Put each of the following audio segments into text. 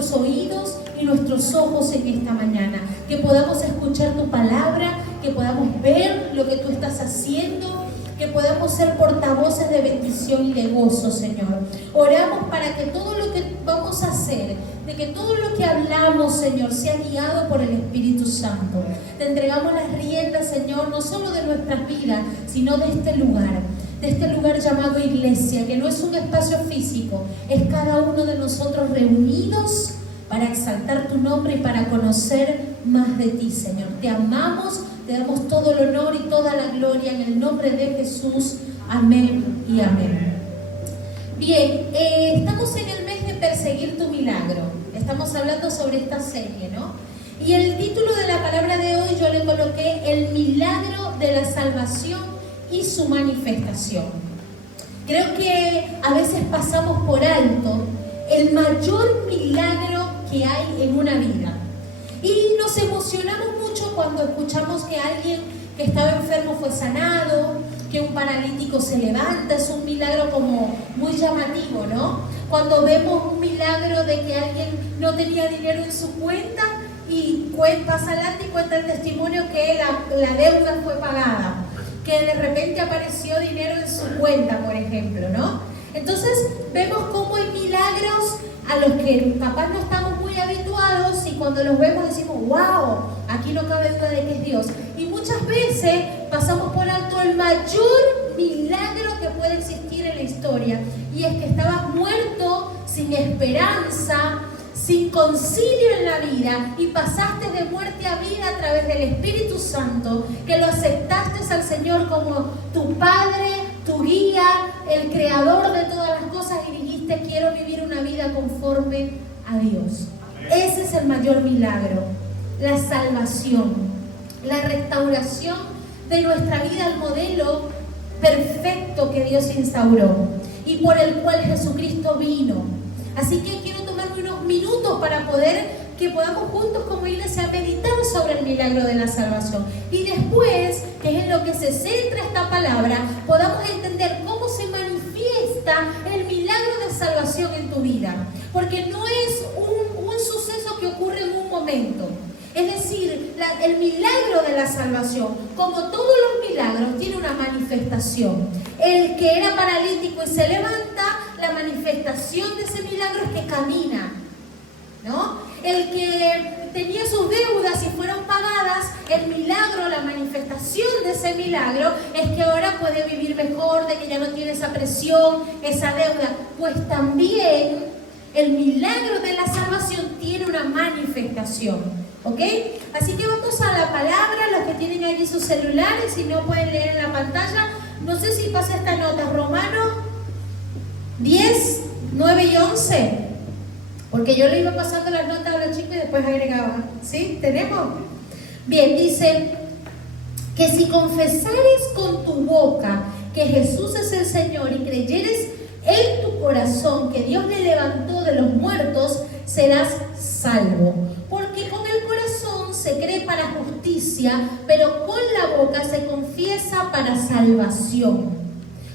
nuestros oídos y nuestros ojos en esta mañana, que podamos escuchar tu palabra, que podamos ver lo que tú estás haciendo, que podamos ser portavoces de bendición y de gozo, Señor. Oramos para que todo lo que vamos a hacer, de que todo lo que hablamos, Señor, sea guiado por el Espíritu Santo. Te entregamos las riendas, Señor, no solo de nuestras vidas, sino de este lugar llamado iglesia, que no es un espacio físico, es cada uno de nosotros reunidos para exaltar tu nombre y para conocer más de ti, Señor. Te amamos, te damos todo el honor y toda la gloria en el nombre de Jesús. Amén y amén. Bien, estamos en el mes de perseguir tu milagro. Estamos hablando sobre esta serie, ¿no? Y el título de la palabra de hoy yo le coloqué el milagro de la salvación y su manifestación. Creo que a veces pasamos por alto el mayor milagro que hay en una vida. Y nos emocionamos mucho cuando escuchamos que alguien que estaba enfermo fue sanado, que un paralítico se levanta. Es un milagro como muy llamativo, ¿no? Cuando vemos un milagro de que alguien no tenía dinero en su cuenta y pasa adelante y cuenta el testimonio que la deuda fue pagada, que de repente apareció dinero en su cuenta, por ejemplo, ¿no? Entonces vemos cómo hay milagros a los que capaz no estamos muy habituados y cuando los vemos decimos, wow, aquí no cabe duda de que es Dios. Y muchas veces pasamos por alto el mayor milagro que puede existir en la historia, y es que estabas muerto, sin esperanza, sin concilio en la vida, y pasaste de muerte a vida a través del Espíritu Santo, que lo aceptaste al Señor como tu Padre, tu guía, el creador de todas las cosas, y dijiste, quiero vivir una vida conforme a Dios. Ese es el mayor milagro, la salvación, la restauración de nuestra vida al modelo perfecto que Dios instauró y por el cual Jesucristo vino. Así que quiero tomarme unos minutos para que podamos juntos como iglesia meditar sobre el milagro de la salvación, y después, que es en lo que se centra esta palabra, podamos entender cómo se manifiesta el milagro de salvación en tu vida, porque no es un suceso que ocurre en un momento. Es decir, el milagro de la salvación, como todos los milagros, tiene una manifestación. El que era paralítico y se levanta, la manifestación de ese milagro es que camina, ¿no? El que tenía sus deudas y fueron pagadas, el milagro, la manifestación de ese milagro es que ahora puede vivir mejor, de que ya no tiene esa presión, esa deuda. Pues también el milagro de la salvación tiene una manifestación, ¿ok? Así que vamos a la palabra. Los que tienen allí sus celulares, si no pueden leer en la pantalla, no sé si pasa esta nota, Romanos 10, 9 y 11. Porque yo le iba pasando las notas a los chicos y después agregaba. ¿Sí? ¿Tenemos? Bien, dice que si confesares con tu boca que Jesús es el Señor y creyeres en tu corazón que Dios le levantó de los muertos, serás salvo. Porque con el corazón se cree para justicia, pero con la boca se confiesa para salvación.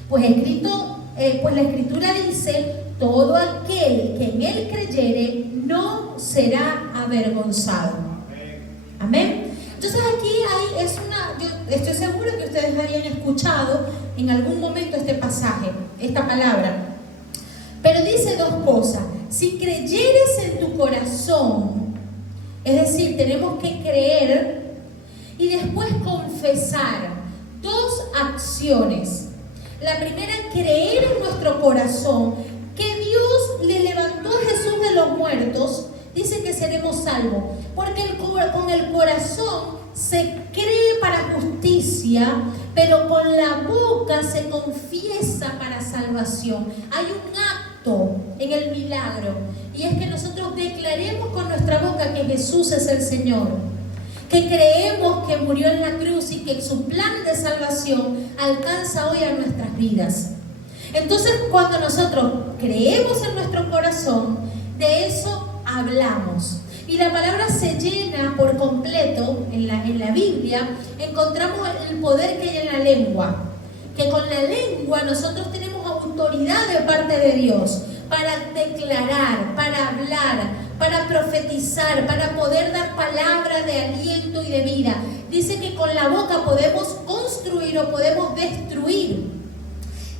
Pues la Escritura dice, todo aquel que en él creyere no será avergonzado. Amén. Entonces aquí yo estoy segura que ustedes habían escuchado en algún momento este pasaje, esta palabra. Pero dice dos cosas. Si creyeres en tu corazón, es decir, tenemos que creer y después confesar. Dos acciones. La primera, creer en nuestro corazón que Dios le levantó a Jesús de los muertos. Dice que seremos salvos, porque con el corazón se cree para justicia, pero con la boca se confiesa para salvación. Hay un acto en el milagro, y es que nosotros declaremos con nuestra boca que Jesús es el Señor, que creemos que murió en la cruz y que su plan de salvación alcanza hoy a nuestras vidas. Entonces, cuando nosotros creemos en nuestro corazón, de eso hablamos. Y la palabra se llena por completo en la Biblia. Encontramos el poder que hay en la lengua, que con la lengua nosotros tenemos autoridad de parte de Dios para declarar, para hablar, para profetizar, para poder dar palabras de aliento y de vida. Dice que con la boca podemos construir o podemos destruir.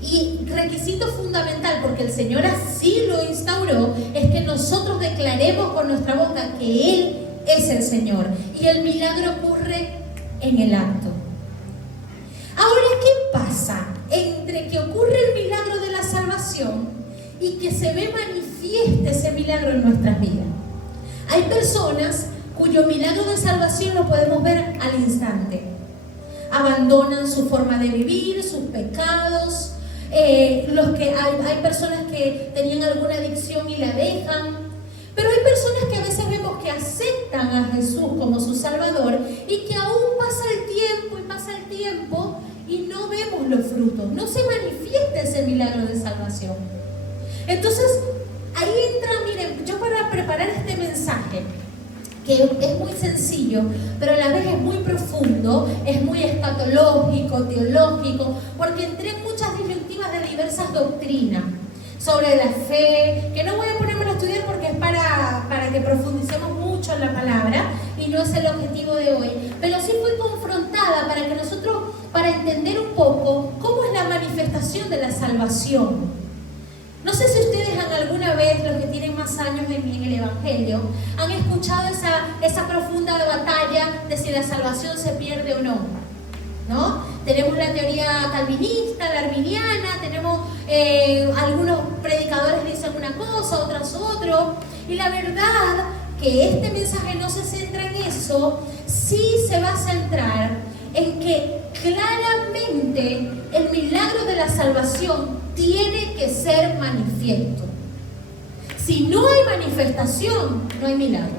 Y requisito fundamental, porque el Señor así lo instauró, es que nosotros declaremos con nuestra boca que Él es el Señor. Y el milagro ocurre en el acto. Ahora, ¿qué pasa entre que ocurre el milagro de la salvación y que se ve manifieste ese milagro en nuestras vidas? Hay personas cuyo milagro de salvación lo podemos ver al instante. Abandonan su forma de vivir, sus pecados. Hay personas que tenían alguna adicción y la dejan. Pero hay personas que a veces vemos que aceptan a Jesús como su Salvador y que aún pasa el tiempo y no vemos los frutos. No se manifiesta ese milagro de salvación. Entonces, ahí entra, miren, yo para preparar este mensaje, que es muy sencillo, pero a la vez es muy profundo, es muy escatológico, teológico, porque entré en muchas disyuntivas de diversas doctrinas sobre la fe, que no voy a ponerme a estudiar porque es para que profundicemos mucho en la palabra y no es el objetivo de hoy, pero sí fui confrontada para que nosotros, para entender un poco cómo es la manifestación de la salvación. No sé si ustedes alguna vez, los que tienen más años en el Evangelio, han escuchado esa profunda batalla de si la salvación se pierde o no, ¿no? Tenemos la teoría calvinista, la arminiana, tenemos algunos predicadores dicen una cosa, otros otro, y la verdad que este mensaje no se centra en eso, sí se va a centrar en que claramente el milagro de la salvación tiene que ser manifiesto. Si no hay manifestación, no hay milagro.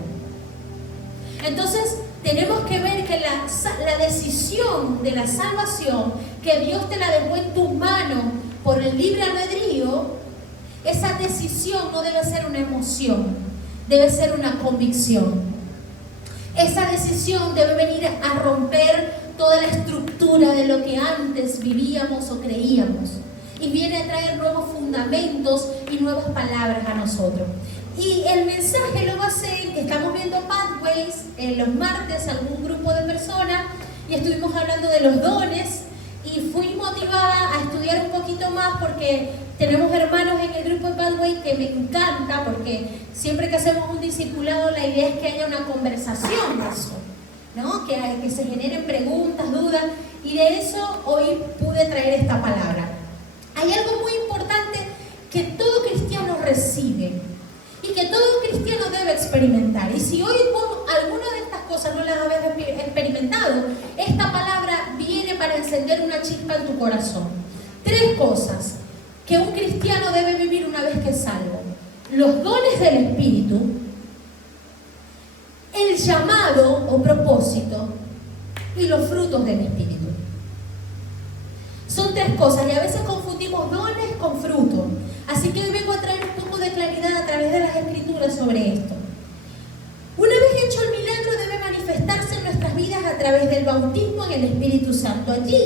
Entonces, tenemos que ver que la decisión de la salvación, que Dios te la dejó en tus manos por el libre albedrío, esa decisión no debe ser una emoción, debe ser una convicción. Esa decisión debe venir a romper toda la estructura de lo que antes vivíamos o creíamos. Y viene a traer nuevos fundamentos y nuevas palabras a nosotros. Y el mensaje lo basé en que estamos viendo Pathways los martes, algún grupo de personas, y estuvimos hablando de los dones, y fui motivada a estudiar un poquito más porque tenemos hermanos en el grupo de Pathway que me encanta, porque siempre que hacemos un discipulado la idea es que haya una conversación de eso, ¿no? Que se generen preguntas, dudas, y de eso hoy pude traer esta palabra. Hay algo muy importante que todo cristiano recibe y que todo cristiano debe experimentar. Y si hoy alguna de estas cosas no las habéis experimentado, esta palabra viene para encender una chispa en tu corazón. 3 cosas que un cristiano debe vivir una vez que es salvo: los dones del Espíritu, el llamado o propósito y los frutos del Espíritu. Son 3 cosas y a veces confundimos dones con frutos. Así que hoy vengo a traer un poco de claridad a través de las Escrituras sobre esto. Una vez hecho el milagro, debe manifestarse en nuestras vidas a través del bautismo en el Espíritu Santo. Allí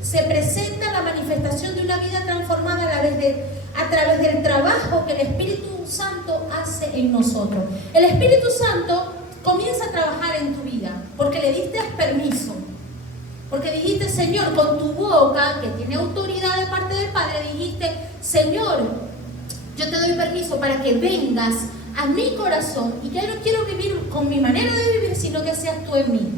se presenta la manifestación de una vida transformada a través del trabajo que el Espíritu Santo hace en nosotros. El Espíritu Santo comienza a trabajar en tu vida porque le diste permiso. Porque dijiste, Señor, con tu boca, que tiene autoridad de parte del Padre, dijiste, Señor, yo te doy permiso para que vengas a mi corazón y ya no quiero vivir con mi manera de vivir, sino que seas tú en mí.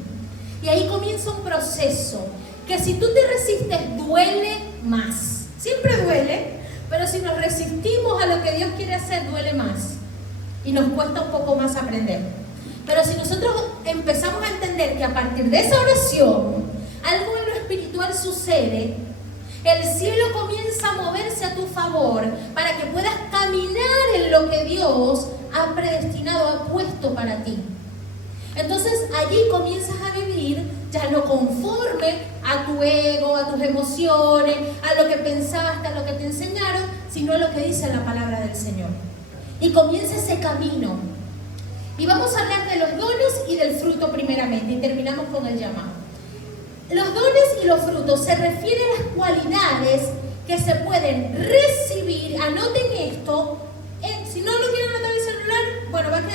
Y ahí comienza un proceso que si tú te resistes, duele más. Siempre duele, pero si nos resistimos a lo que Dios quiere hacer, duele más. Y nos cuesta un poco más aprender. Pero si nosotros empezamos a entender que a partir de esa oración, algo en lo espiritual sucede, el cielo comienza a moverse a tu favor para que puedas caminar en lo que Dios ha predestinado, ha puesto para ti. Entonces allí comienzas a vivir ya no conforme a tu ego, a tus emociones, a lo que pensaste, a lo que te enseñaron, sino a lo que dice la palabra del Señor. Y comienza ese camino. Y vamos a hablar de los dones y del fruto primeramente, y terminamos con el llamado. Los dones y los frutos se refieren a las cualidades que se pueden recibir, anoten esto,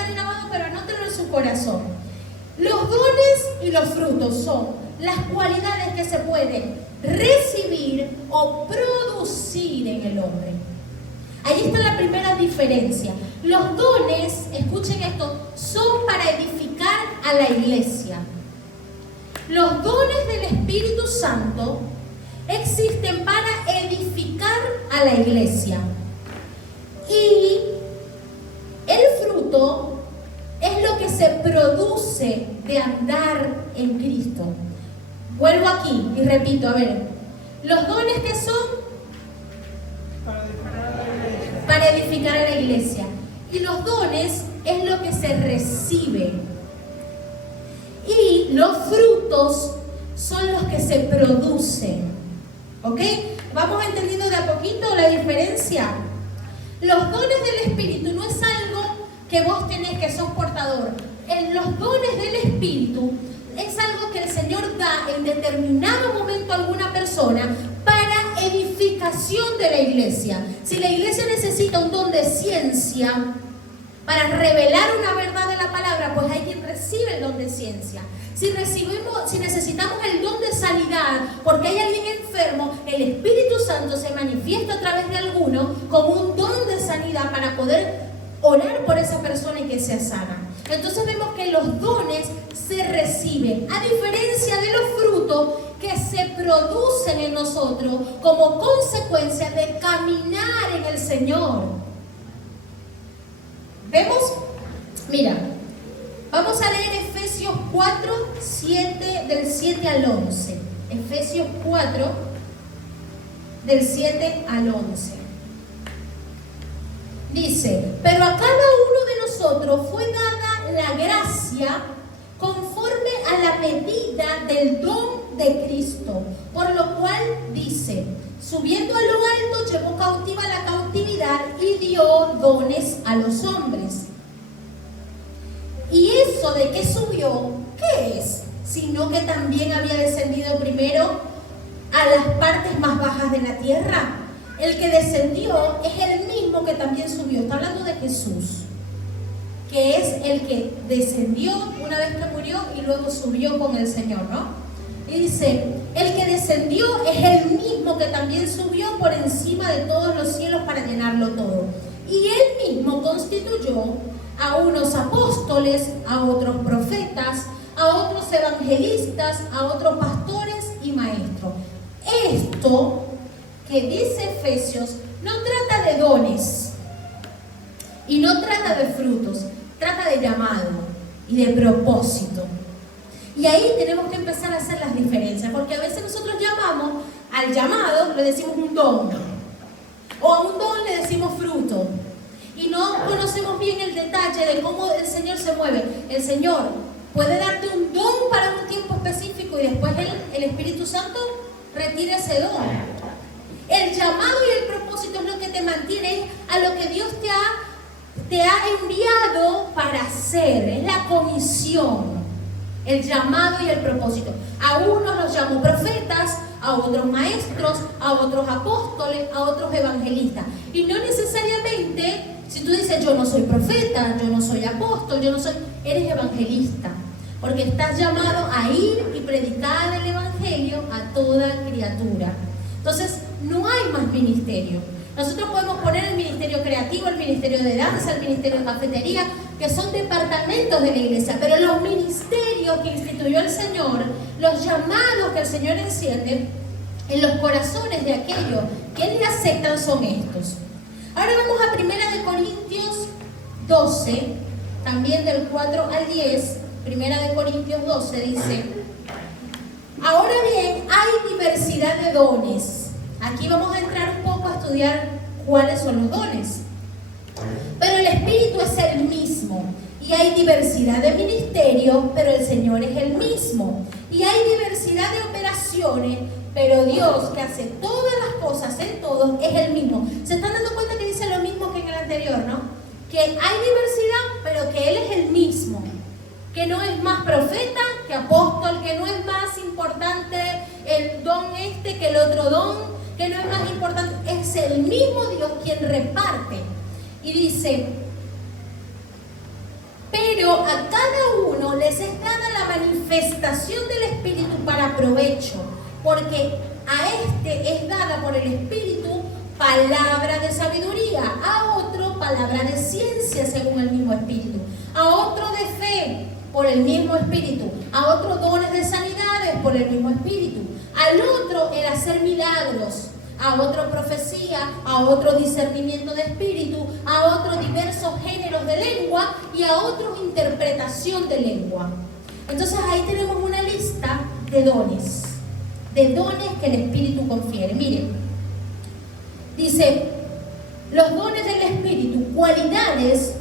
quedar grabado, pero anótenlo en su corazón. Los dones y los frutos son las cualidades que se pueden recibir o producir en el hombre. Ahí está la primera diferencia. Los dones, escuchen esto, son para edificar a la iglesia. Los dones del Espíritu Santo existen para edificar a la iglesia. Y el fruto es lo que se produce de andar en Cristo. Vuelvo aquí y repito, a ver, los dones que son para edificar a la iglesia. Y los dones es lo que se recibe. Y los frutos son los que se producen. ¿Ok? ¿Vamos entendiendo de a poquito la diferencia? Los dones del Espíritu no es algo que vos tenés, que sos portador. Los dones del Espíritu es algo que el Señor da en determinado momento a alguna persona para edificación de la iglesia. Si la iglesia necesita un don de ciencia para revelar una verdad de la palabra, pues hay quien recibe el don de ciencia. Si necesitamos el don de sanidad porque hay alguien enfermo, el Espíritu Santo se manifiesta a través de alguno con un don de sanidad para poder orar por esa persona y que sea sana. Entonces vemos que los dones se reciben, a diferencia de los frutos que se producen en nosotros como consecuencia de caminar en el Señor. ¿Vemos? Mira, vamos a leer Efesios 4, del 7 al 11. Efesios 4, del 7 al 11. Dice: pero a cada uno de nosotros fue dada la gracia conforme a la medida del don de Cristo, por lo cual dice: subiendo a lo alto, llevó cautiva la cautividad y dio dones a los hombres. ¿Y eso de qué subió? ¿Qué es? Sino que también había descendido primero a las partes más bajas de la tierra. El que descendió es el mismo que también subió. Está hablando de Jesús, que es el que descendió una vez que murió y luego subió con el Señor, ¿no? Y dice: el que descendió es el mismo que también subió por encima de todos los cielos para llenarlo todo. Y él mismo constituyó a unos apóstoles, a otros profetas, a otros evangelistas, a otros pastores y maestros. Esto que dice Efesios no trata de dones y no trata de frutos, trata de llamado y de propósito. Y ahí tenemos que empezar a hacer las diferencias, porque a veces nosotros llamamos al llamado, le decimos un don, o a un don le decimos fruto, y no conocemos bien el detalle de cómo el Señor se mueve. El Señor puede darte un don para un tiempo específico y después el Espíritu Santo retira ese don. El llamado y el propósito es lo que te mantiene a lo que Dios te ha enviado para hacer. Es la comisión, el llamado y el propósito. A unos los llamó profetas, a otros maestros, a otros apóstoles, a otros evangelistas. Y no necesariamente, si tú dices yo no soy profeta, yo no soy apóstol, eres evangelista. Porque estás llamado a ir y predicar el evangelio a toda criatura. Entonces, no hay más ministerio. Nosotros podemos poner el ministerio creativo, el ministerio de danza, el ministerio de cafetería, que son departamentos de la iglesia, pero los ministerios que instituyó el Señor, los llamados que el Señor enciende en los corazones de aquellos que le aceptan son estos. Ahora vamos a 1 Corintios 12, también del 4 al 10. 1 Corintios 12 dice: ahora bien, hay diversidad de dones. Aquí vamos a entrar un poco a estudiar cuáles son los dones. Pero el Espíritu es el mismo. Y hay diversidad de ministerios, pero el Señor es el mismo. Y hay diversidad de operaciones, pero Dios, que hace todas las cosas en todos, es el mismo. ¿Se están dando cuenta que dice lo mismo que en el anterior, no? Que hay diversidad, pero que Él es el mismo. Que no es más profeta que apóstol, que no es más importante el don que el otro don, que no es más importante, es el mismo Dios quien reparte. Y dice: pero a cada uno les es dada la manifestación del Espíritu para provecho, porque a este es dada por el Espíritu palabra de sabiduría, a otro palabra de ciencia según el mismo Espíritu, a otro de fe por el mismo Espíritu, a otro dones de sanidades por el mismo Espíritu, al otro el hacer milagros, a otro profecía, a otro discernimiento de espíritu, a otro diversos géneros de lengua y a otro interpretación de lengua. Entonces ahí tenemos una lista de dones que el Espíritu confiere. Miren, dice, los dones del Espíritu, cualidades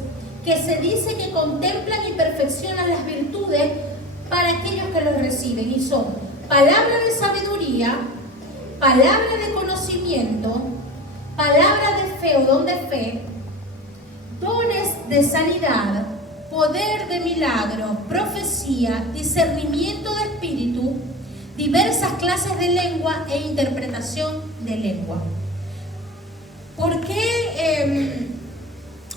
que se dice que contemplan y perfeccionan las virtudes para aquellos que los reciben, y son palabra de sabiduría, palabra de conocimiento, palabra de fe o don de fe, dones de sanidad, poder de milagro, profecía, discernimiento de espíritu, diversas clases de lengua e interpretación de lengua. ¿Por qué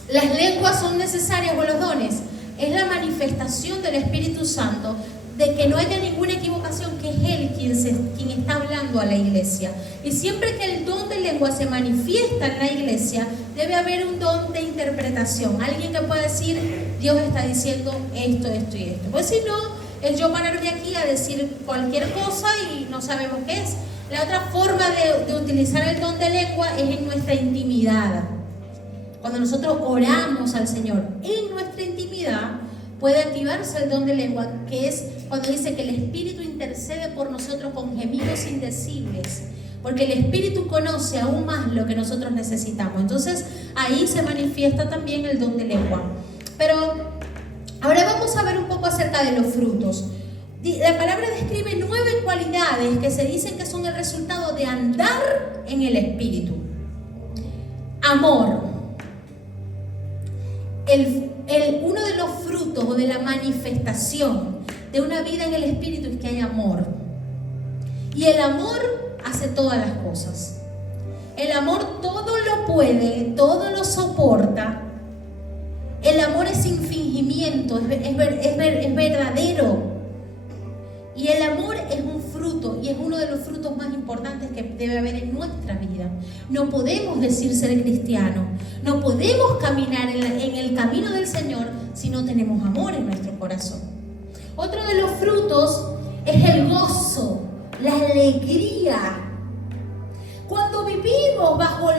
las lenguas son necesarias o los dones? Es la manifestación del Espíritu Santo, de que no haya ninguna equivocación, que es Él quien está hablando a la iglesia. Y siempre que el don de lengua se manifiesta en la iglesia, debe haber un don de interpretación. Alguien que pueda decir, Dios está diciendo esto, esto y esto. Pues si no, es yo pararme aquí a decir cualquier cosa y no sabemos qué es. La otra forma de utilizar el don de lengua es en nuestra intimidad. Cuando nosotros oramos al Señor, en nuestra intimidad, puede activarse el don de lengua, que es cuando dice que el Espíritu intercede por nosotros con gemidos indecibles, porque el Espíritu conoce aún más lo que nosotros necesitamos. Entonces ahí se manifiesta también el don de lengua. Pero ahora vamos a ver un poco acerca de los frutos. La palabra describe 9 cualidades que se dicen que son el resultado de andar en el Espíritu. Amor. Uno de los frutos o de la manifestación de una vida en el Espíritu es que hay amor. Y el amor hace todas las cosas. El amor todo lo puede, todo lo soporta. El amor es sin fingimiento, es verdadero. Y el amor es un fruto, y es uno de los frutos más importantes que debe haber en nuestra vida. No podemos decir ser cristianos, no podemos caminar en el camino del Señor si no tenemos amor en nuestro corazón. Otro de los frutos es el gozo, la alegría. Cuando vivimos bajo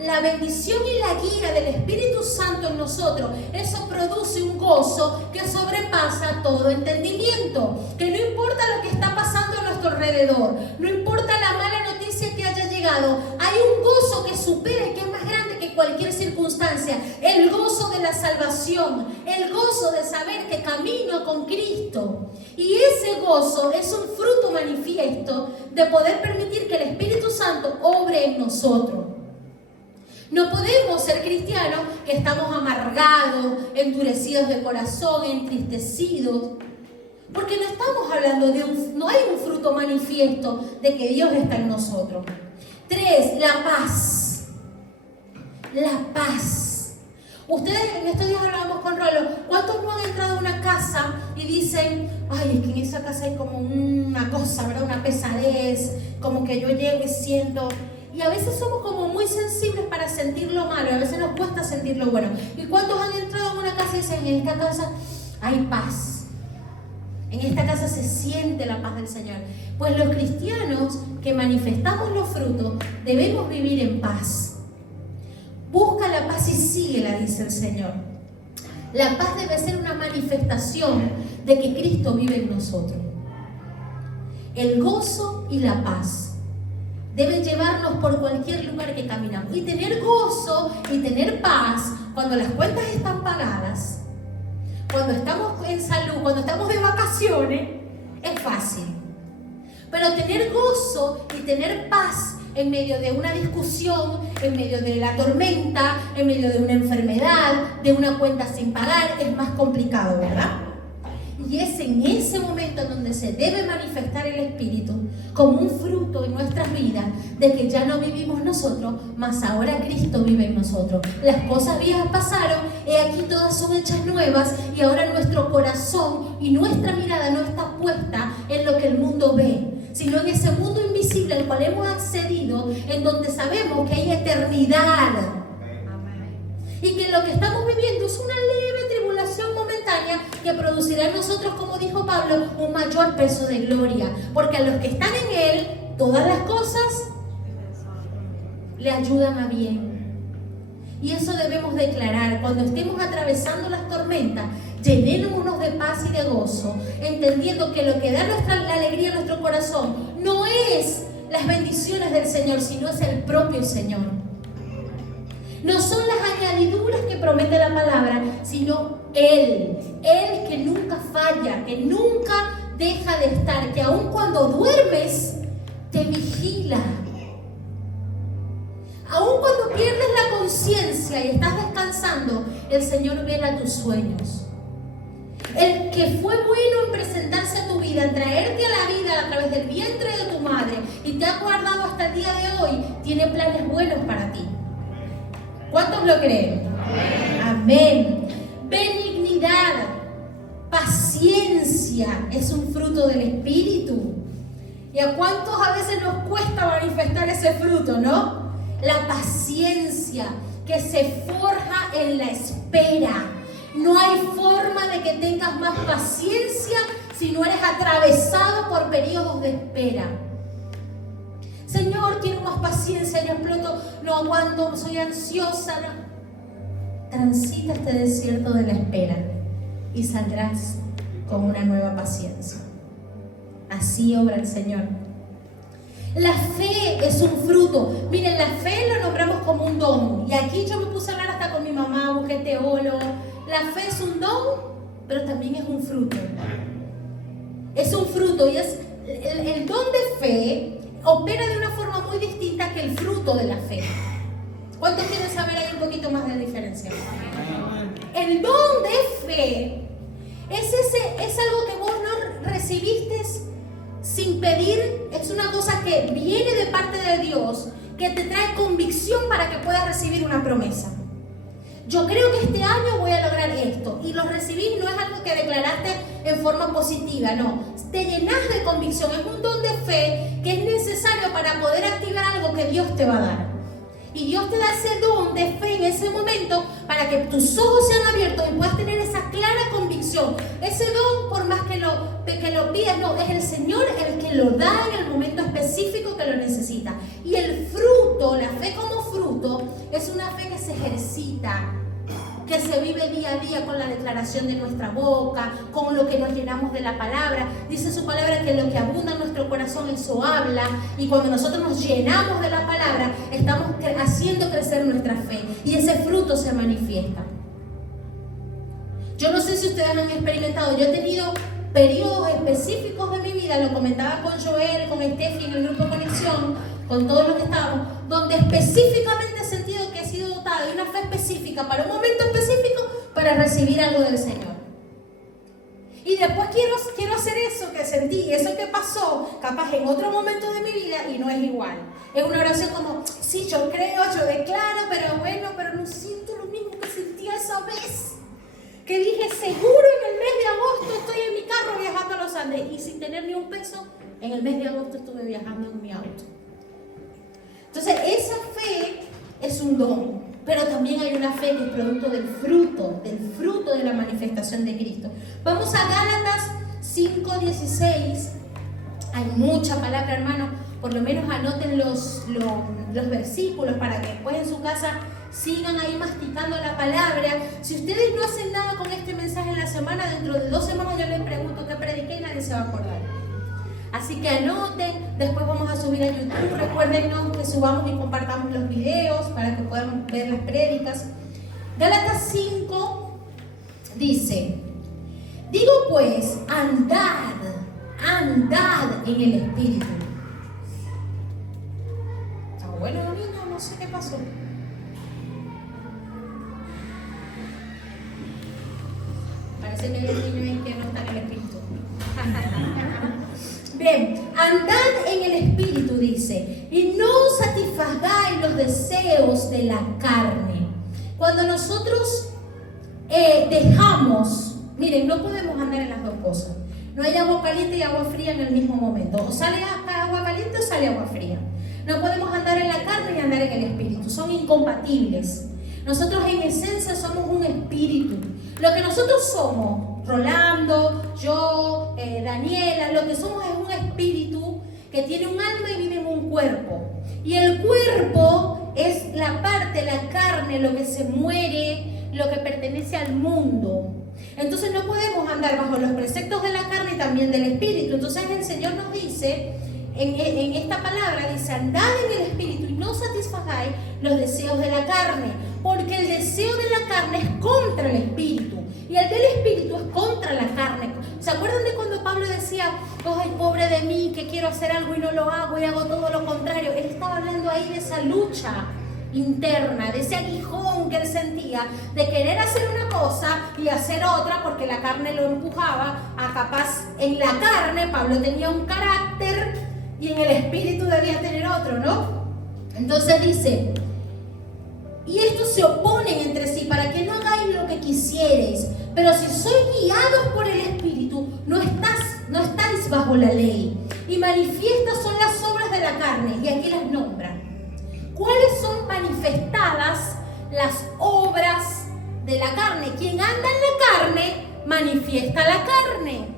la bendición y la guía del Espíritu Santo en nosotros, eso produce un gozo que sobrepasa todo entendimiento. Que no importa lo que está pasando a nuestro alrededor, no importa la mala noticia que haya llegado, hay un gozo que supera y que es más grande que cualquier circunstancia. El gozo de la salvación, el gozo de saber que camino con Cristo. Y ese gozo es un fruto manifiesto de poder permitir que el Espíritu Santo obre en nosotros. No podemos ser cristianos que estamos amargados, endurecidos de corazón, entristecidos, porque no estamos hablando no hay un fruto manifiesto de que Dios está en nosotros. 3, la paz. La paz. Ustedes en estos días hablábamos con Rolo, ¿cuántos no han entrado a una casa y dicen, ay, es que en esa casa hay como una cosa, ¿verdad? Una pesadez, como que yo llego y siento... Y a veces somos como muy sensibles para sentir lo malo, a veces nos cuesta sentir lo bueno. ¿Y cuántos han entrado a una casa y dicen, en esta casa hay paz? En esta casa se siente la paz del Señor. Pues los cristianos que manifestamos los frutos debemos vivir en paz. Busca la paz y síguela, dice el Señor. La paz debe ser una manifestación de que Cristo vive en nosotros. El gozo y la paz deben llevarnos por cualquier lugar que caminamos. Y tener gozo y tener paz cuando las cuentas están pagadas, cuando estamos en salud, cuando estamos de vacaciones, es fácil. Pero tener gozo y tener paz en medio de una discusión, en medio de la tormenta, en medio de una enfermedad, de una cuenta sin pagar, es más complicado, ¿verdad? Y es en ese momento donde se debe manifestar el Espíritu como un fruto en nuestras vidas de que ya no vivimos nosotros, mas ahora Cristo vive en nosotros. Las cosas viejas pasaron, y aquí todas son hechas nuevas, y ahora nuestro corazón y nuestra mirada no está puesta en lo que el mundo ve, sino en ese mundo invisible al cual hemos accedido, en donde sabemos que hay eternidad. Y que lo que estamos viviendo es una leve tribulación momentánea que producirá en nosotros, como dijo Pablo, un mayor peso de gloria. Porque a los que están en Él, todas las cosas le ayudan a bien. Y eso debemos declarar. Cuando estemos atravesando las tormentas, llenémonos de paz y de gozo, entendiendo que lo que da la alegría a nuestro corazón no es las bendiciones del Señor, sino es el propio Señor. No son las añadiduras que promete la palabra, sino Él que nunca falla, que nunca deja de estar, que aun cuando duermes, te vigila. Aun cuando pierdes la conciencia y estás descansando, el Señor vela tus sueños. El que fue bueno en presentarse a tu vida, en traerte a la vida a través del vientre de tu madre y te ha guardado hasta el día de hoy, tiene planes buenos para ti. ¿Cuántos lo creen? Amén. Benignidad, paciencia es un fruto del Espíritu. ¿Y a cuántos a veces nos cuesta manifestar ese fruto, no? La paciencia que se forja en la espera. No hay forma de que tengas más paciencia si no eres atravesado por periodos de espera. Señor, quiero más paciencia, yo exploto, no aguanto, soy ansiosa. No. Transita este desierto de la espera y saldrás con una nueva paciencia. Así obra el Señor. La fe es un fruto. Miren, la fe lo nombramos como un don. Y aquí yo me puse a hablar hasta con mi mamá, busqué teólogo. La fe es un don, pero también es un fruto. Es un fruto y es el don de fe. Opera de una forma muy distinta que el fruto de la fe. ¿Cuántos quieren saber ahí un poquito más de diferencia? El don de fe es algo que vos no recibiste sin pedir. Es una cosa que viene de parte de Dios, que te trae convicción para que puedas recibir una promesa. Yo creo que este año voy a lograr esto, y lo recibís, no es algo que declaraste en forma positiva, no, te llenas de convicción, es un don de fe que es necesario para poder activar algo que Dios te va a dar. Y Dios te da ese don de fe en ese momento para que tus ojos sean abiertos y puedas tener esa clara convicción. Ese don, por más que lo pidas, no, es el Señor el que lo da en el momento específico que lo necesita. Y el fruto, la fe como fruto, es una fe que se ejercita, que se vive día a día con la declaración de nuestra boca, con lo que nos llenamos de la palabra. Dice su palabra que lo que abunda en nuestro corazón, eso habla. Y cuando nosotros nos llenamos de la palabra, estamos haciendo crecer nuestra fe. Y ese fruto se manifiesta. Yo no sé si ustedes han experimentado, yo he tenido periodos específicos de mi vida, lo comentaba con Joel, con Steffi en el grupo Conexión, con todos los que estábamos, donde específicamente he sentido que he sido dotada de una fe específica para un momento específico para recibir algo del Señor. Y después quiero hacer eso que sentí, eso que pasó, capaz en otro momento de mi vida, y no es igual. Es una oración como, sí, yo creo, yo declaro, pero bueno, pero no siento lo mismo que sentía esa vez. Que dije, seguro en el mes de agosto estoy en mi carro viajando a los Andes, y sin tener ni un peso, en el mes de agosto estuve viajando en mi auto. Entonces, esa fe es un don, pero también hay una fe que es producto del fruto de la manifestación de Cristo. Vamos a Gálatas 5:16. Hay mucha palabra, hermano. Por lo menos anoten los versículos para que después en su casa sigan ahí masticando la palabra. Si ustedes no hacen nada con este mensaje en la semana, dentro de 2 semanas yo les pregunto qué prediqué y nadie se va a acordar. Así que anoten, después vamos a subir a YouTube. Recuérdenos que subamos y compartamos los videos para que puedan ver las prédicas. Gálatas 5 dice: digo pues, andad en el Espíritu. Está bueno, niños, no sé qué pasó. Parece que hay un niño ahí que no está en el espíritu. Bien, andad en el espíritu, dice, y no satisfagáis los deseos de la carne. Cuando nosotros dejamos, miren, no podemos andar en las dos cosas. No hay agua caliente y agua fría en el mismo momento. O sale agua caliente o sale agua fría. No podemos andar en la carne y andar en el espíritu. Son incompatibles. Nosotros en esencia somos un espíritu. Lo que nosotros somos, Rolando, yo, Daniela, lo que somos es un espíritu que tiene un alma y vive en un cuerpo. Y el cuerpo es la parte, la carne, lo que se muere, lo que pertenece al mundo. Entonces no podemos andar bajo los preceptos de la carne y también del espíritu. Entonces el Señor nos dice, en esta palabra, dice, andad en el espíritu y no satisfagáis los deseos de la carne, porque el deseo de la carne es contra el espíritu y el del espíritu es contra la carne. ¿Se acuerdan de cuando Pablo decía, ay, pobre de mí, que quiero hacer algo y no lo hago y hago todo lo contrario? Él estaba hablando ahí de esa lucha interna, de ese aguijón que él sentía de querer hacer una cosa y hacer otra porque la carne lo empujaba a capaz. En la carne Pablo tenía un carácter y en el espíritu debía tener otro, ¿no? Entonces dice, y estos se oponen entre sí para que no hagáis lo que quisierais, pero si sois guiados por el espíritu, no estáis bajo la ley. Y manifiestas son las obras de la carne, y aquí las nombran. ¿Cuáles son manifestadas las obras de la carne? Quien anda en la carne, manifiesta la carne.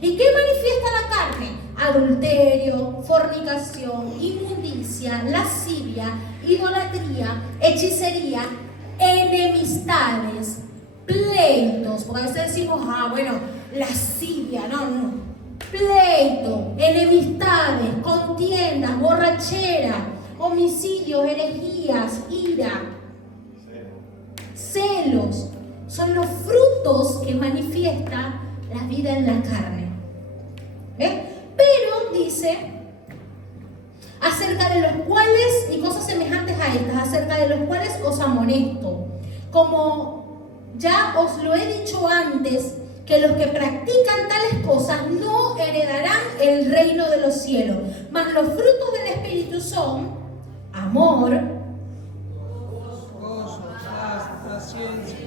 ¿Y qué manifiesta la carne? Adulterio, fornicación, inmundicia, lascivia, idolatría, hechicería, enemistades, pleitos. Porque a veces decimos, lascivia, no. Pleito, enemistades, contiendas, borrachera, homicidios, herejías, ira, celos, son los frutos que manifiesta la vida en la carne. Pero dice, acerca de los cuales, y cosas semejantes a estas, acerca de los cuales os amonesto, como ya os lo he dicho antes, que los que practican tales cosas no heredarán el reino de los cielos. Mas los frutos del Espíritu son amor, gozo, paz, paciencia,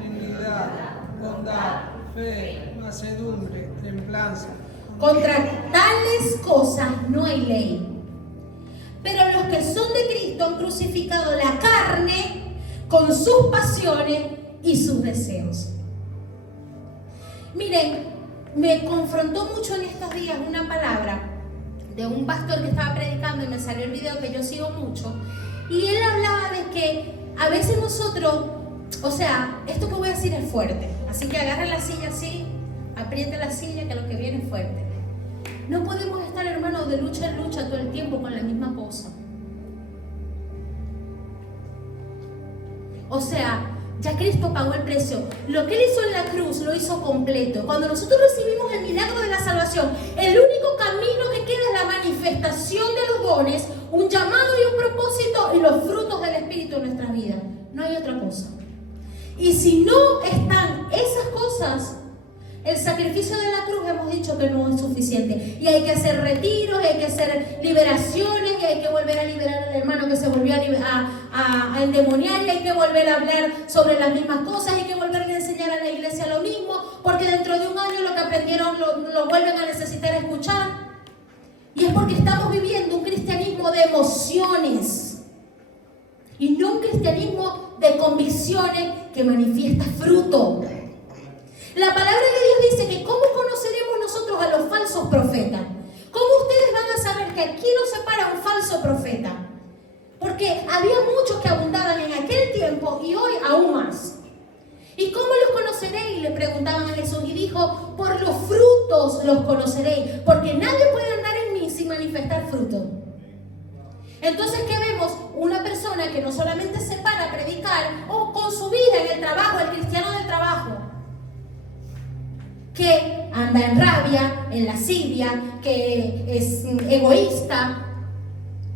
benignidad, bondad, fe, mansedumbre, templanza. Contra tales cosas no hay ley. Pero los que son de Cristo han crucificado la carne con sus pasiones y sus deseos. Miren, me confrontó mucho en estos días una palabra de un pastor que estaba predicando y me salió el video que yo sigo mucho, y él hablaba de que a veces nosotros, esto que voy a decir es fuerte, así que agarre la silla así, apriete la silla, que lo que viene es fuerte. No podemos estar, hermanos, de lucha en lucha todo el tiempo con la misma cosa. Ya Cristo pagó el precio. Lo que Él hizo en la cruz lo hizo completo. Cuando nosotros recibimos el milagro de la salvación, el único camino que queda es la manifestación de los dones, un llamado y un propósito y los frutos del Espíritu en nuestras vidas. No hay otra cosa. Y si no están esas cosas, el sacrificio de la cruz hemos dicho que no es suficiente. Y hay que hacer retiros, y hay que hacer liberaciones, y hay que volver a liberar al hermano que se volvió a endemoniar, y hay que volver a hablar sobre las mismas cosas, hay que volver a enseñar a la iglesia lo mismo, porque dentro de un año lo que aprendieron lo vuelven a necesitar escuchar. Y es porque estamos viviendo un cristianismo de emociones y no un cristianismo de convicciones que manifiesta fruto. La palabra de Dios dice que ¿cómo conoceremos nosotros a los falsos profetas? ¿Cómo ustedes van a saber que aquí no se para un falso profeta? Porque había muchos que abundaban en aquel tiempo y hoy aún más. ¿Y cómo los conoceréis? Le preguntaban a Jesús y dijo, por los frutos los conoceréis, porque nadie puede andar en mí sin manifestar fruto. Entonces, ¿qué vemos? Una persona que no solamente se para a predicar o con su vida en el trabajo, el cristiano del trabajo, que anda en rabia, en lascivia, que es egoísta.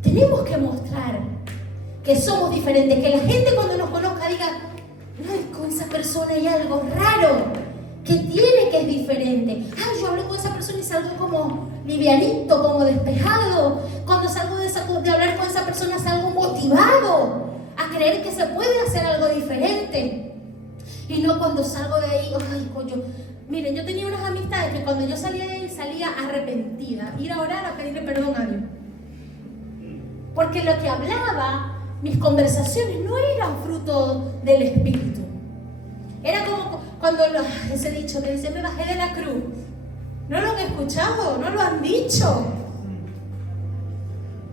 Tenemos que mostrar que somos diferentes, que la gente cuando nos conozca diga, ay, con esa persona hay algo raro, que diferente. Ay, yo hablo con esa persona y salgo como livianito, como despejado. Cuando salgo de hablar con esa persona salgo motivado a creer que se puede hacer algo diferente. Y no cuando salgo de ahí, ay, coño. Miren, yo tenía unas amistades que cuando yo salía de ahí salía arrepentida. Ir a orar a pedirle perdón a Dios. Porque lo que hablaba, mis conversaciones no eran fruto del Espíritu. Era como cuando ese dicho que dice, me bajé de la cruz. No lo han escuchado, no lo han dicho.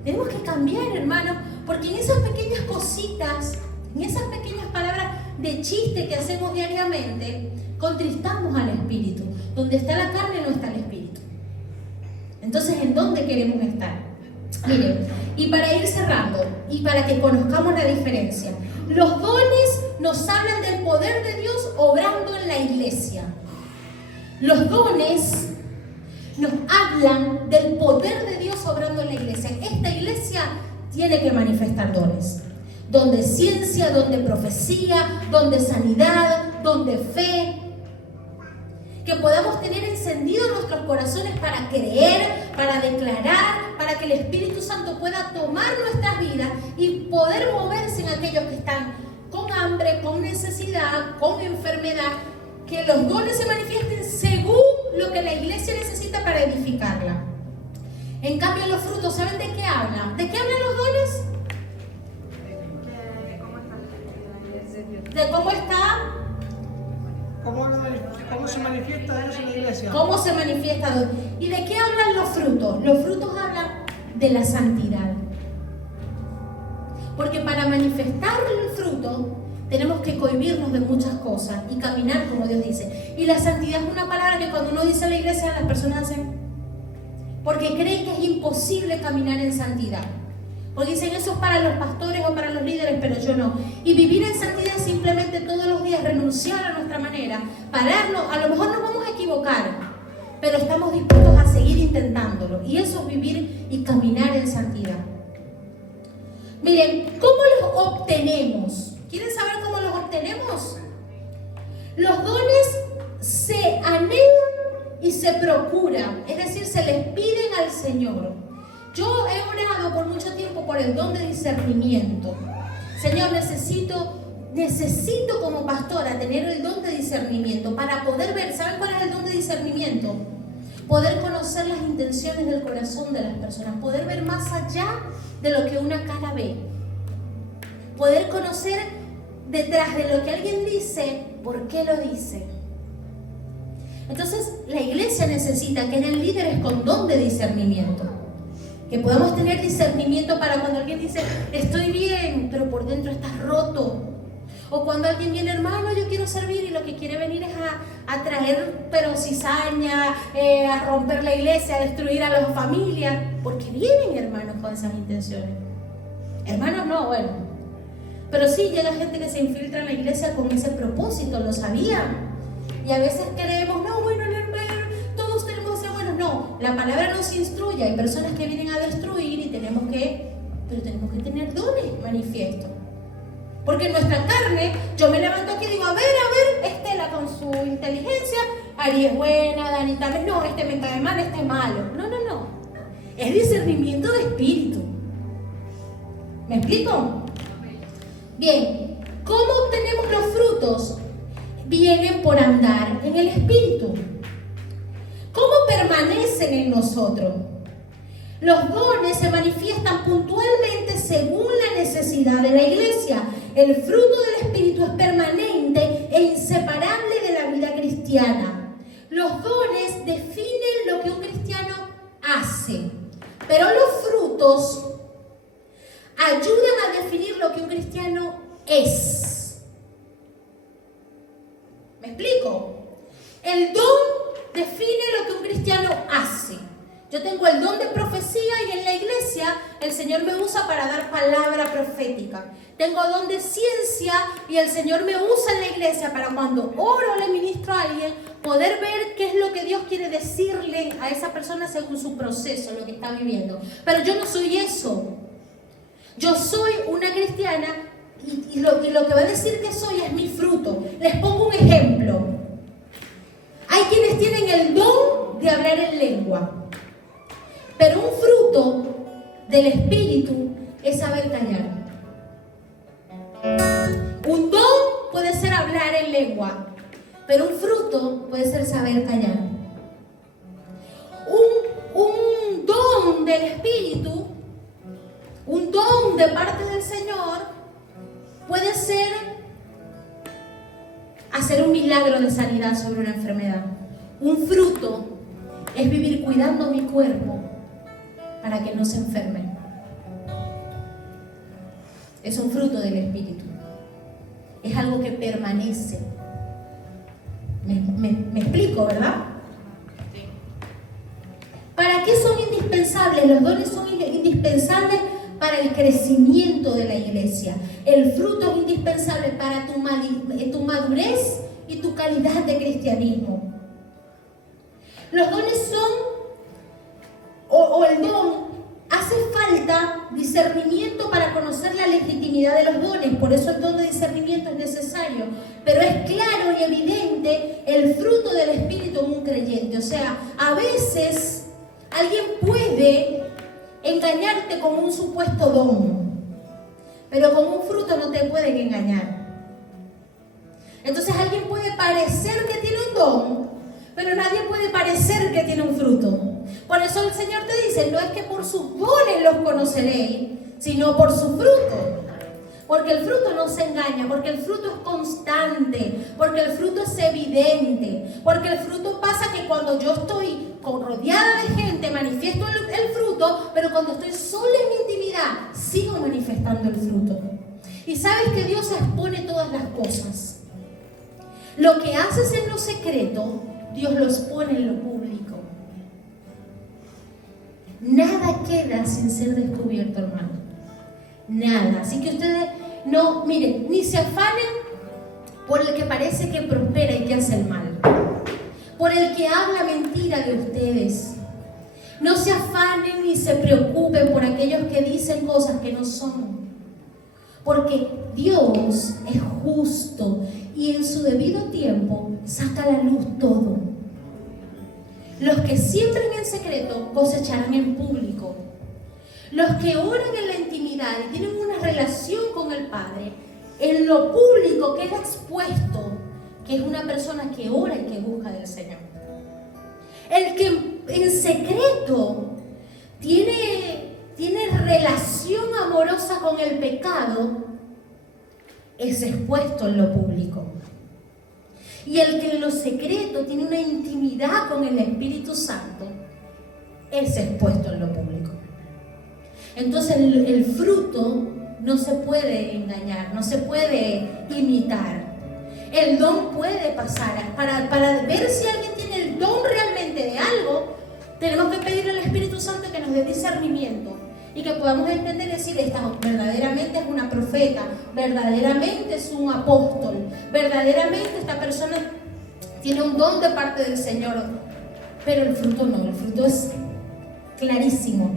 Tenemos que cambiar, hermanos, porque en esas pequeñas cositas, en esas pequeñas palabras de chiste que hacemos diariamente, contristamos al Espíritu. Donde está la carne no está el Espíritu. Entonces, ¿en dónde queremos estar? Miren, y para ir cerrando, y para que conozcamos la diferencia, los dones nos hablan del poder de Dios obrando en la iglesia. Los dones nos hablan del poder de Dios obrando en la iglesia. Esta iglesia tiene que manifestar dones. Don de ciencia, don de profecía, don de sanidad, don de fe. Que podamos tener encendidos nuestros corazones para creer, para declarar, para que el Espíritu Santo pueda tomar nuestras vidas y poder moverse en aquellos que están con hambre, con necesidad, con enfermedad. Que los dones se manifiesten según lo que la iglesia necesita para edificarla. En cambio, los frutos, ¿saben de qué hablan? ¿De qué hablan los dones? De cómo está. ¿Cómo se manifiesta Dios en la iglesia? ¿Cómo se manifiesta Dios? ¿Y de qué hablan los frutos? Los frutos hablan de la santidad. Porque para manifestar el fruto tenemos que cohibirnos de muchas cosas y caminar como Dios dice. Y la santidad es una palabra que cuando uno dice en la iglesia las personas hacen porque creen que es imposible caminar en santidad. Porque dicen eso es para los pastores o para los líderes, pero yo no. Y vivir en santidad es simplemente todos los días renunciar a nuestra manera, pararnos, a lo mejor nos vamos a equivocar, pero estamos dispuestos a seguir intentándolo. Y eso es vivir y caminar en santidad. Miren, ¿cómo los obtenemos? ¿Quieren saber cómo los obtenemos? Los dones se anhelan y se procuran, es decir, se les piden al Señor. Yo he orado por mucho tiempo por el don de discernimiento. Señor, necesito como pastora tener el don de discernimiento para poder ver. ¿Saben cuál es el don de discernimiento? Poder conocer las intenciones del corazón de las personas, poder ver más allá de lo que una cara ve, poder conocer detrás de lo que alguien dice, por qué lo dice. Entonces, la iglesia necesita que hayan líderes con don de discernimiento. Que podamos tener discernimiento para cuando alguien dice, estoy bien, pero por dentro estás roto. O cuando alguien viene, hermano, yo quiero servir y lo que quiere venir es a traer pero cizaña, a romper la iglesia, a destruir a las familias. Porque vienen hermanos con esas intenciones. Hermanos no, bueno. Pero sí llega gente que se infiltra en la iglesia con ese propósito, lo sabían. Y a veces creemos, no, bueno, el hermano, todos tenemos que ser buenos. No, la palabra nos instruye. Hay personas que vienen a destruir y tenemos que tener dones manifiestos. Porque en nuestra carne, yo me levanto aquí y digo, a ver, Estela con su inteligencia, Ari es buena, Dani también, no, este me cae mal, este es malo. No. Es discernimiento de espíritu. ¿Me explico? Bien, ¿cómo obtenemos los frutos? Vienen por andar en el Espíritu. ¿Cómo permanecen en nosotros? Los dones se manifiestan puntualmente según la necesidad de la iglesia. El fruto del Espíritu es permanente e inseparable de la vida cristiana. Los dones definen lo que un cristiano hace, pero los frutos ayudan a definir lo que un cristiano es. ¿Me explico? El don define lo que un cristiano hace. Yo tengo el don de profecía y en la iglesia el Señor me usa para dar palabra profética. Tengo don de ciencia y el Señor me usa en la iglesia para cuando oro o le ministro a alguien, poder ver qué es lo que Dios quiere decirle a esa persona según su proceso, lo que está viviendo. Pero yo no soy eso. Yo soy una cristiana y lo que va a decir que soy es mi fruto. Les pongo un ejemplo. Hay quienes tienen en lengua. Pero un fruto del Espíritu es saber callar. Un don puede ser hablar en lengua, pero un fruto puede ser saber callar. Un don del Espíritu, un don de parte del Señor, puede ser hacer un milagro de sanidad sobre una enfermedad. Un fruto es vivir cuidando mi cuerpo para que no se enferme. Es un fruto del Espíritu. Es algo que permanece. ¿Me explico, verdad? Sí. ¿Para qué son indispensables? Los dones son indispensables para el crecimiento de la iglesia. El fruto es indispensable para tu madurez y tu calidad de cristianismo. Los dones son, o el don, hace falta discernimiento para conocer la legitimidad de los dones. Por eso el don de discernimiento es necesario. Pero es claro y evidente el fruto del Espíritu en un creyente. O sea, a veces alguien puede engañarte con un supuesto don, pero con un fruto no te pueden engañar. Entonces alguien puede parecer que tiene un don, pero nadie puede parecer que tiene un fruto. Por eso el Señor te dice, no es que por sus dones los conoceréis, sino por su fruto. Porque el fruto no se engaña, porque el fruto es constante, porque el fruto es evidente, porque el fruto pasa que cuando yo estoy rodeada de gente manifiesto el fruto, pero cuando estoy sola en mi intimidad sigo manifestando el fruto. Y sabes que Dios expone todas las cosas. Lo que haces en lo secreto, Dios lo expone en lo público. Nada queda sin ser descubierto, hermano. Nada. Así que ustedes no, miren, ni se afanen por el que parece que prospera y que hace el mal, por el que habla mentira de ustedes. No se afanen ni se preocupen por aquellos que dicen cosas que no son, porque Dios es justo y en su debido tiempo saca a la luz todo. Los que siembran en secreto cosecharán en público. Los que oran en la intimidad y tienen una relación con el Padre, en lo público queda expuesto que es una persona que ora y que busca del Señor. El que en secreto tiene relación amorosa con el pecado es expuesto en lo público. Y el que en lo secreto tiene una intimidad con el Espíritu Santo es expuesto en lo público. Entonces el fruto no se puede engañar, no se puede imitar. El don puede pasar. Para ver si alguien tiene el don realmente de algo, tenemos que pedirle al Espíritu Santo que nos dé discernimiento y que podamos entender y decir, esta verdaderamente es una profeta, verdaderamente es un apóstol, verdaderamente esta persona tiene un don de parte del Señor. Pero el fruto no, el fruto es clarísimo.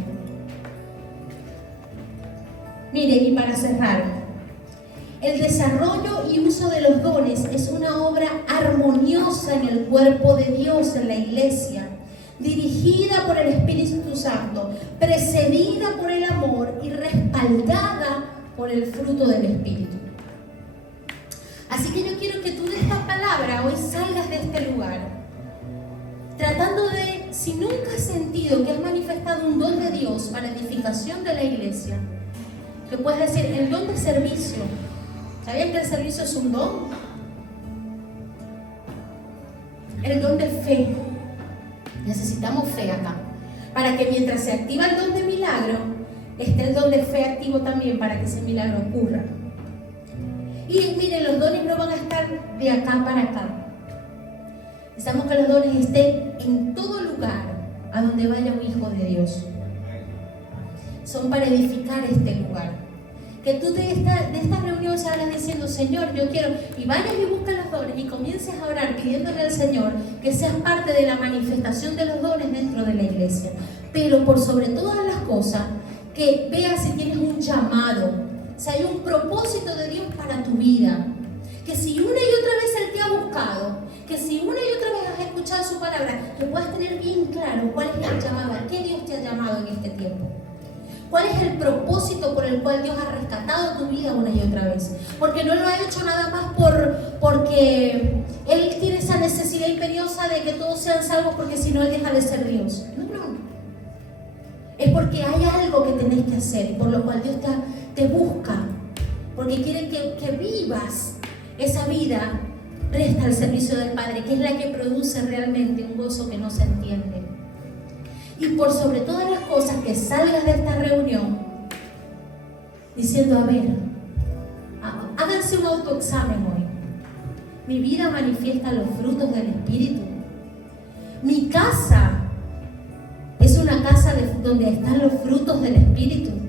Miren, y para cerrar, el desarrollo y uso de los dones es una obra armoniosa en el cuerpo de Dios, en la iglesia, dirigida por el Espíritu Santo, precedida por el amor y respaldada por el fruto del Espíritu. Así que yo quiero que tú de esta palabra hoy salgas de este lugar, tratando de, si nunca has sentido que has manifestado un don de Dios para edificación de la iglesia, que puedes decir, el don de servicio. ¿Sabían que el servicio es un don? El don de fe. Necesitamos fe acá, para que mientras se activa el don de milagro, esté el don de fe activo también para que ese milagro ocurra. Y miren, los dones no van a estar de acá para acá. Necesitamos que los dones estén en todo lugar a donde vaya un hijo de Dios. Son para edificar este lugar. Que tú de esta reunión salgas diciendo, Señor, yo quiero, y vayas y busques los dones y comiences a orar pidiéndole al Señor que seas parte de la manifestación de los dones dentro de la iglesia. Pero por sobre todas las cosas, que veas si tienes un llamado, si hay un propósito de Dios para tu vida. Que si una y otra vez Él te ha buscado, que si una y otra vez has escuchado su palabra, que puedas tener tener bien claro cuál es el llamado, a qué Dios te ha llamado en este tiempo. ¿Cuál es el propósito por el cual Dios ha rescatado tu vida una y otra vez? Porque no lo ha hecho nada más porque Él tiene esa necesidad imperiosa de que todos sean salvos, porque si no Él deja de ser Dios. No. Es porque hay algo que tenés que hacer y por lo cual Dios te busca. Porque quiere que vivas esa vida presta al servicio del Padre, que es la que produce realmente un gozo que no se entiende. Y por sobre todas las cosas, que salgas de esta reunión diciendo, a ver, háganse un autoexamen hoy. Mi vida manifiesta los frutos del Espíritu. Mi casa es una casa donde están los frutos del Espíritu.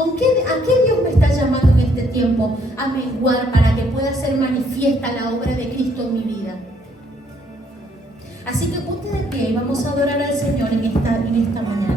¿A qué Dios me está llamando en este tiempo a menguar para que pueda ser manifiesta la obra de Cristo en mi vida? Así que ponte de pie y vamos a adorar al Señor en esta mañana.